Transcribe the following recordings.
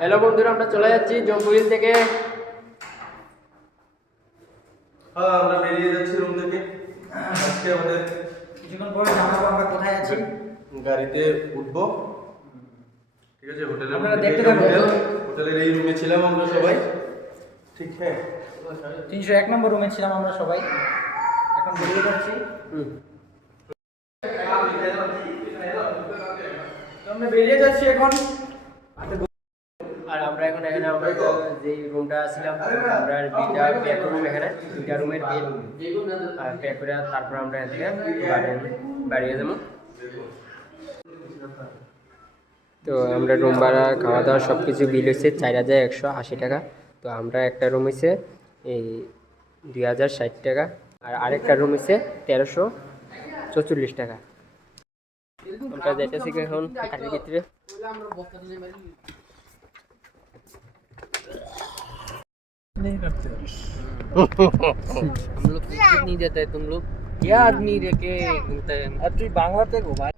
Hello বন্ধুরা, আমরা চলে যাচ্ছি জম্বুহিল থেকে। হ্যাঁ, আমরা বেরিয়ে যাচ্ছি রুম থেকে। আজকে আমাদের কিছুক্ষণ পরে জানাবো আমরা কোথায় আছি। গাড়িতে উঠবো, ঠিক আছে? হোটেলের আপনারা দেখতে থাকুন। হোটেলের এই রুমে ছিলাম আমরা সবাই, ঠিক হ্যাঁ। 301 নম্বর রুমে ছিলাম আমরা সবাই, এখন বেরিয়ে যাচ্ছি। তো আমরা বেরিয়ে যাচ্ছি এখন। আর আমরা এখন এখানে আমরা যে রুমটা ছিলাম, আমরা দুইটা প্যাক রুম, এখানে দুইটা রুমের বিল আর প্যাক করে তারপর আমরা এখান থেকে বাড়িয়ে যাবো। তো আমরা রুম ভাড়া, খাওয়া দাওয়া সব কিছু বিল হচ্ছে 4180 টাকা। তো আমরা একটা রুম হচ্ছে এই 2060 টাকা, আর আরেকটা রুম হচ্ছে 1344 টাকা। আমরা যাইতেছি এখন গাড়ির ভিতরে। हम लोग टिकट नहीं देते, तुम लोग क्या आदमी রেখে ঘুরতে। আর তুই বাংলাতে গো ভাই।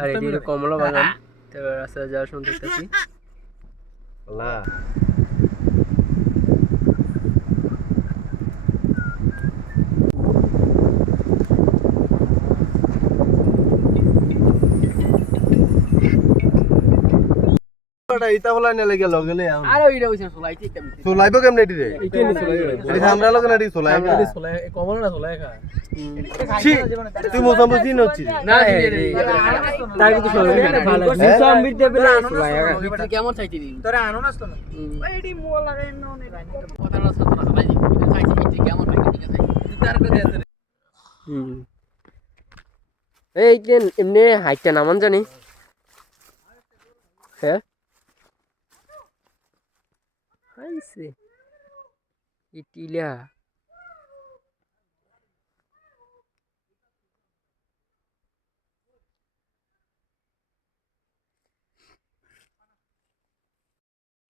আর এদিকে কমলা বাগান, তো রাস্তা যাওয়ার সময় দেখতেছি। আল্লাহ ইতা হলাই না লাগি লগেলে আরে ওইটা ওইটা চলাইতে কেমন সোলাইব কেমনে এটি রে? ইকে নি চলাই এটি আমরা লগে না এটি সোলাই আমরা সোলাই কমলা না সোলাই খা। তুই মোসাম্বি নচ্ছি না রে তার কিছু চলাই না ভালো মুসাম্বির দেবে না চলাই এটা কেমন চাইতি নি তোরা আনো না তো না ওই এডি মোয়া লাগাই না নে রানি কথা না সাথে না হালাই দিই এটা চাইতি কি কেমন হয় ঠিক আছে তার করে আছে। এই যে এমনি হাইটটা নামান জানি হ্যাঁ হাইছে ইটিলা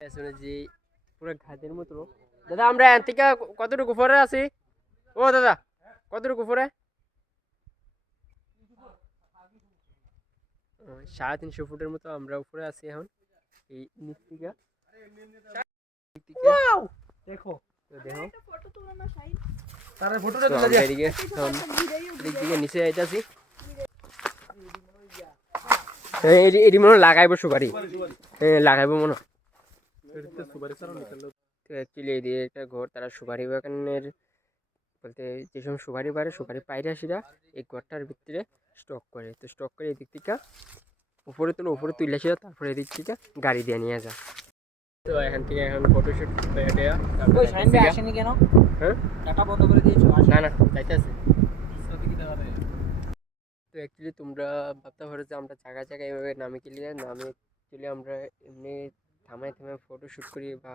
আসলে যে পুরো ঘাটের মতো। দাদা আমরা এখান থেকে কতটুকু উপরে আছি? ও দাদা কতটুকু উপরে? 350 ফুটের মতো আমরা উপরে আছি এখন। এই নিচ থেকে দেখো দেখো তারে ফটোটা তুলে দে। এদিকে এদিকে নিচে যাইতাছি। এটি মনে হয় লাগাইবো সুপারি, হ্যাঁ লাগাইবো মনে হয়। তো অ্যাকচুয়ালি এই দিয়ে একটা ঘর, তারা সুপারি বাগানের বলতে যে সময় সুপারি পারে, সুপারি পাইরে আসিরা এই ঘরটার ভিতরে স্টক করে। তো স্টক করে এদিক থেকে উপরে তুলে আসিরা, তারপরে এদিক থেকে গাড়ি দিয়ে নিয়ে যায়। তো এখান থেকে এখন ফটোশুট ওই সাইন বে আসেনি কেন? হ্যাঁ ডাটা বন্ধ করে দিয়েছো? না না যাইতেছে। তো অ্যাকচুয়ালি তোমরা ভাবতে পারো যে আমরা জায়গায় জায়গায় এভাবে নামে অ্যাকচুয়ালি আমরা এমনি থামায় ফটো শ্যুট করি বা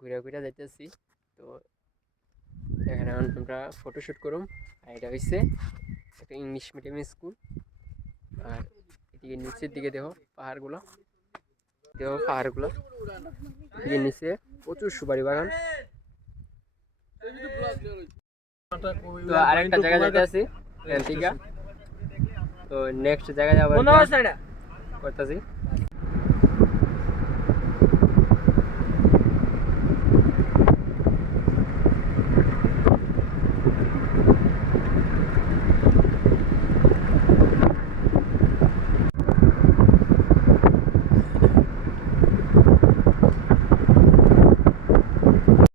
ঘুরে ঘুরে যাইতেছি। তো এখানে এখন আমরা ফটো শ্যুট করুম। আর এটা হচ্ছে একটা ইংলিশ মিডিয়াম স্কুল। আর এদিকে নিচের দিকে দেখো পাহাড়গুলো, এদিকে নিচে প্রচুর সুপারি বাগান। তো আরেকটা জায়গা যেতে আছি এখান থেকে, তো নেক্সট জায়গায় যাবো করতেছি।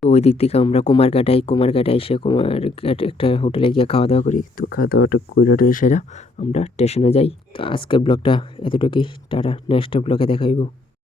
তো ওই দিক থেকে আমরা কুমারঘাটে এসে কুমারঘাট একটা হোটেলে গিয়ে খাওয়া দাওয়া করি। তো খাওয়া দাওয়াটা করে সেরা আমরা স্টেশনে যাই। তো আজকের ব্লগটা এতটুকুই, টাটা, নেক্সট ব্লগে দেখা হইব।